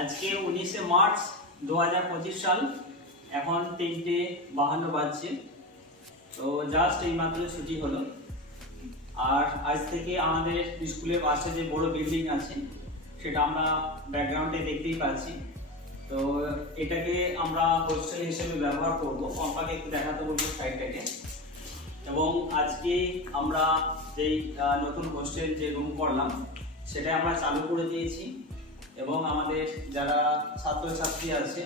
আজকে 19শে মার্চ 2025 সাল, এখন 3:52 বাজছে। তো জাস্ট এই মাত্র ছুটি হলো। আর আজ থেকে আমাদের স্কুলের পাশে যে বড় বিল্ডিং আছে সেটা আমরা ব্যাকগ্রাউন্ডে দেখতেই পাচ্ছি। তো এটাকে আমরা হোস্টেল হিসেবে ব্যবহার করব। পম্পাকে একটু দেখাতে বলবো সাইডটাকে। এবং আজকে আমরা যেই নতুন হোস্টেল যে রুম করলাম সেটা আমরা চালু করে দিয়েছি। এবং আমাদের যারা ছাত্রছাত্রী আছে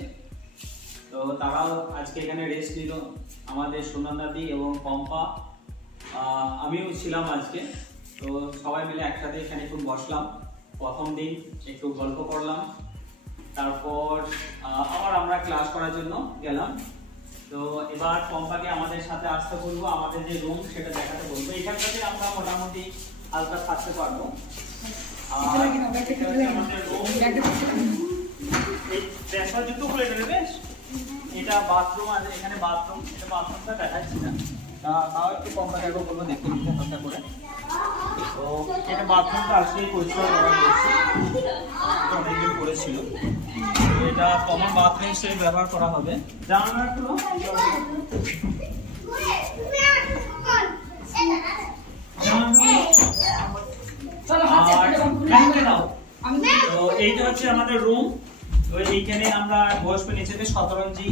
তো তারাও আজকে এখানে রেস্ট নিল। আমাদের সুনন্দাদি এবং পম্পা, আমিও ছিলাম আজকে। তো সবাই মিলে একসাথে এখানে একটু বসলাম। প্রথম দিন একটু গল্প করলাম, তারপর আবার আমরা ক্লাস করার জন্য গেলাম। তো এবার পম্পাকে আমাদের সাথে আসতে বলবো, আমাদের যে রুম সেটা দেখাতে বলবো। এখানটাতে আমরা মোটামুটি হালকা থাকতে পারবো। এটা বাথরুম আছে, এখানে বাথরুম, এটা বাথরুমটা দেখাচ্ছি না, তাও একটু পম্পাকে বলবো দেখতে দিতে হালকা করে। তো এটা বাথরুমটা আসলেই পরিষ্কার করা হয়েছে, অনেকদিন করেছিল। এটা কমন বাথরুম হিসেবে ব্যবহার করা হবে। জানালা খুলো। তো এইটা হচ্ছে আমাদের রুম। তো এইখানে আমরা বসবো। নিচেতে শতরঞ্জি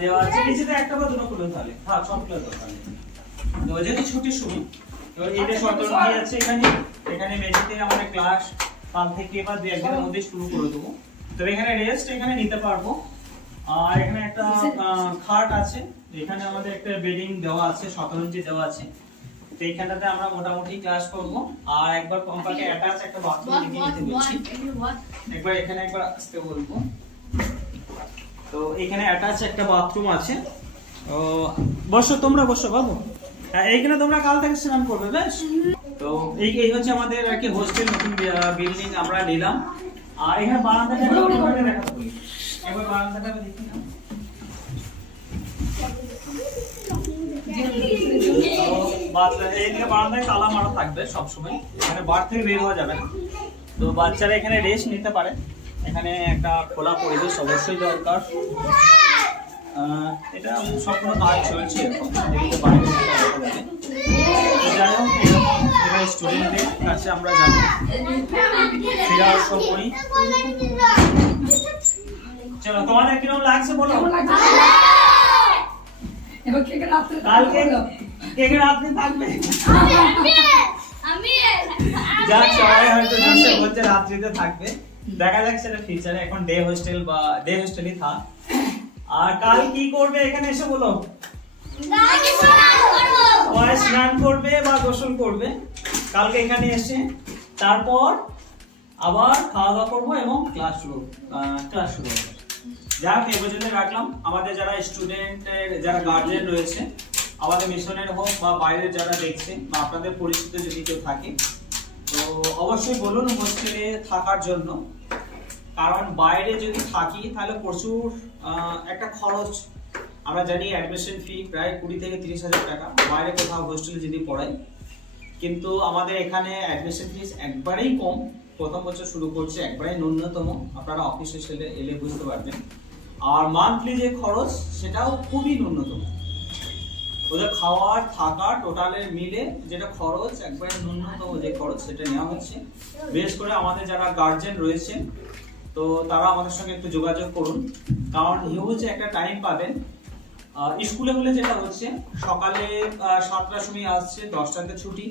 দেওয়া আছে। নিচেতে একটা বা দুটো খুলুন তাহলে। হ্যাঁ, সব খুলে দাও তাহলে। তো যেহেতু ছুটির সময়, তো এইটা শতরঞ্জি আছে এখানে। এখানে মেঝেতে আমাদের ক্লাস কাল থেকে বা 2-1 দিনের মধ্যে শুরু করে দেবো। তো এখানে রেস্ট এখানে নিতে পারবো। আর এখানে একটা খাট আছে। এখানে আমাদের একটা বেডিং দেওয়া আছে, শতরঞ্জি দেওয়া আছে। তো এইখানটাতে আমরা মোটামুটি ক্লাস করব। আর একবার পম্পাকে অ্যাটাচ একটা বাথরুম দেখিয়ে দিতে বলছি। একবার এখানে একবার আসতে বলবো। তো এখানে অ্যাটাচ একটা বাথরুম আছে। তো বসো, তোমরা বসো বাবু। এইখানে তোমরা কাল থেকে স্নান করবে, বেশ? তো এই হচ্ছে আমাদের আর কি হোস্টেল নতুন বিল্ডিং আমরা নিলাম। আর এখানে বারান্দাটা দেখাতে বলি। একবার বারান্দাটা দেখি না। বারান্দায় তালা মারা থাকবে সবসময়, এখানে বার থেকে বের হওয়া যাবে না। তো বাচ্চারা এখানে রেস্ট নিতে পারে। এখানে একটা খোলা পরিবেশ অবশ্যই দরকার। এটা সম্পূর্ণ কাজ চলছে এখন। স্টুডেন্টদের কাছে আমরা যাবো, ফেরার সময়। চলো, তোমাদের কিরকম লাগছে বলো। কালকে কেকে রাত্রি থাকবে। যা সবাই হয়তো জোশে বলছে রাত্রিতে থাকবে, দেখা যাক সেটা ফিউচারে। এখন ডে হোস্টেল বা ডে হোস্টেলই থাক। আর কাল কি করবে এখানে এসে বলো। সবাই স্নান করবে বা গোসল করবে কালকে এখানে এসে। তারপর আবার খাওয়া দাওয়া করবো এবং ক্লাস শুরু হবে। যাক, এই পর্যন্ত রাখলাম। আমাদের যারা স্টুডেন্টের যারা গার্জিয়ান রয়েছে, আমাদের মিশনের হোক বা বাইরের যারা দেখছে বা আপনাদের পরিচিত যদি কেউ থাকে, তো অবশ্যই বলুন হোস্টেলে থাকার জন্য। কারণ বাইরে যদি থাকি তাহলে প্রচুর একটা খরচ। আমরা জানি অ্যাডমিশন ফি প্রায় 20 থেকে 30 হাজার টাকা বাইরে কোথাও হোস্টেলে যদি পড়াই। কিন্তু আমাদের এখানে অ্যাডমিশন ফিস একবারেই কম। প্রথম বছর শুরু করছে, একবারেই ন্যূনতম। আপনারা অফিসে এলে বুঝতে পারবেন। আর মান্থলি যে খরচ সেটাও খুবই ন্যূনতম। ওদের খাওয়ার থাকা টোটালের মিলে যেটা খরচ, একবারে ন্যূনতম যে খরচ সেটা নেওয়া হচ্ছে। বিশেষ করে আমাদের যারা গার্জিয়ান রয়েছে তো তারা আমাদের সঙ্গে একটু যোগাযোগ করুন। কারণ হিউজ একটা টাইম পাবেন। স্কুলে হলে যেটা হচ্ছে সকালে 7টার সময় আসছে, 10টাতে ছুটি,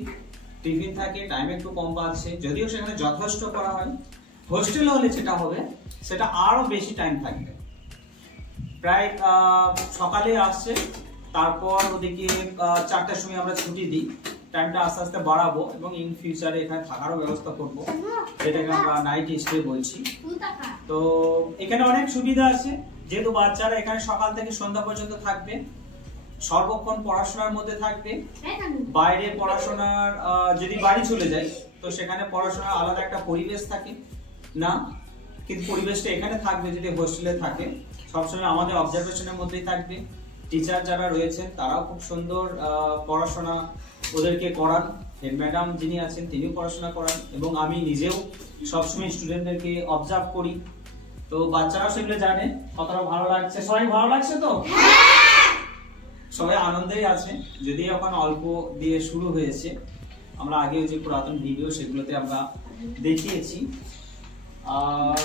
টিফিন থাকে, টাইম একটু কম পাচ্ছে, যদিও সেখানে যথেষ্ট করা হয়। হোস্টেলে হলে যেটা হবে সেটা আরো বেশি টাইম থাকবে। প্রায় সকালে আসছে, তারপর ওদিকে 4টার সময় আমরা ছুটি দিই। টাইমটা আস্তে আস্তে বাড়াবো এবং ইন ফিউচারে এখানে থাকারও ব্যবস্থা করবো, যেটাকে আমরা নাইট স্টে বলছি। তো এখানে অনেক সুবিধা আছে। যেহেতু বাচ্চারা এখানে সকাল থেকে সন্ধ্যা পর্যন্ত থাকবে, সর্বক্ষণ পড়াশোনার মধ্যে থাকবে। বাইরে পড়াশোনার যদি বাড়ি চলে যায় তো সেখানে পড়াশোনার আলাদা একটা পরিবেশ থাকে না, কিন্তু পরিবেশটা এখানে থাকবে যদি হোস্টেলে থাকে। সবসময় আমাদের অবজারভেশনের মধ্যেই থাকবে। টিচার যারা রয়েছেন তারাও খুব সুন্দর পড়াশোনা ওদেরকে করান। হেড ম্যাডাম যিনি আছেন তিনিও পড়াশোনা করান। এবং আমি নিজেও সবসময় স্টুডেন্টদেরকে অবজার্ভ করি তো বাচ্চারাও সেগুলো জানে। কতটা ভালো লাগছে, সবাই ভালো লাগছে তো? সবাই আনন্দেই আছে, যদি এখন অল্প দিয়ে শুরু হয়েছে। আমরা আগে যে পুরাতন ভিডিও সেগুলোতে আমরা দেখিয়েছি। আর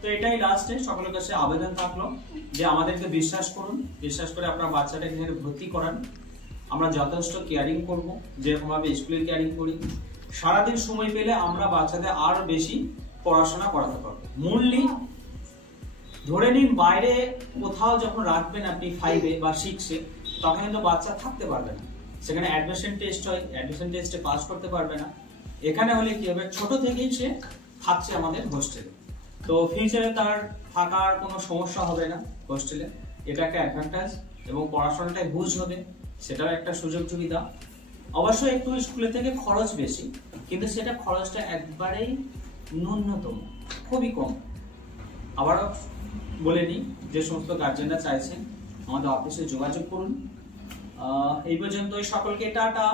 তো এটাই লাস্টে সকলের কাছে আবেদন থাকলো যে আমাদেরকে বিশ্বাস করুন, বিশ্বাস করে আপনার বাচ্চাটাকে এখানে ভর্তি করান। আমরা যথেষ্ট কেয়ারিং করব, যেরকম ভাবে স্কুলে কেয়ারিং করি। সারাদিন সময় পেলে আমরা বাচ্চাদের আরো বেশি পড়াশোনা করাতে পারবো। মূল্যি ধরে নিন বাইরে কোথাও যখন রাখবেন আপনি 5-এ বা 6-এ, তখন কিন্তু বাচ্চা থাকতে পারবে না। সেখানে অ্যাডমিশন টেস্ট হয়, অ্যাডমিশন টেস্টে পাস করতে পারবে না। এখানে হলে কি হবে, ছোট থেকেই সে থাকছে আমাদের হোস্টেলে, তো ফিউচারে তার থাকার কোনো সমস্যা হবে না হোস্টেলে। এটা একটা অ্যাডভান্টেজ, এবং পড়াশোনাটাই বুঝ হবে, সেটাও একটা সুযোগ সুবিধা। অবশ্যই একটু স্কুলে থেকে খরচ বেশি, কিন্তু সেটা খরচটা একবারেই ন্যূনতম, খুবই কম। আবারও বলে নিই, যে সমস্ত গার্জেনরা চাইছেন আমাদের অফিসে যোগাযোগ করুন। এই পর্যন্তই, সকলকে টাটা।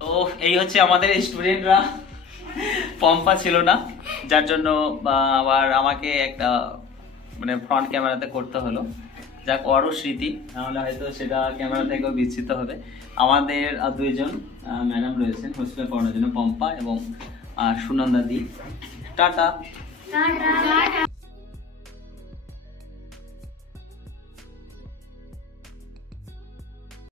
তো এই হচ্ছে আমাদের স্টুডেন্টরা। পম্পা ছিল না, যার জন্য আবার আমাকে একটা মানে ফ্রন্ট ক্যামেরাতে করতে হলো। যাক, ওরও স্মৃতি, নাহলে হয়তো সেটা ক্যামেরা থেকেও বিচ্ছিত হবে। আমাদের দুইজন ম্যাডাম রয়েছেন হোস্টেলে পড়ানোর জন্য, পম্পা এবং সুনন্দা দি। টাটা।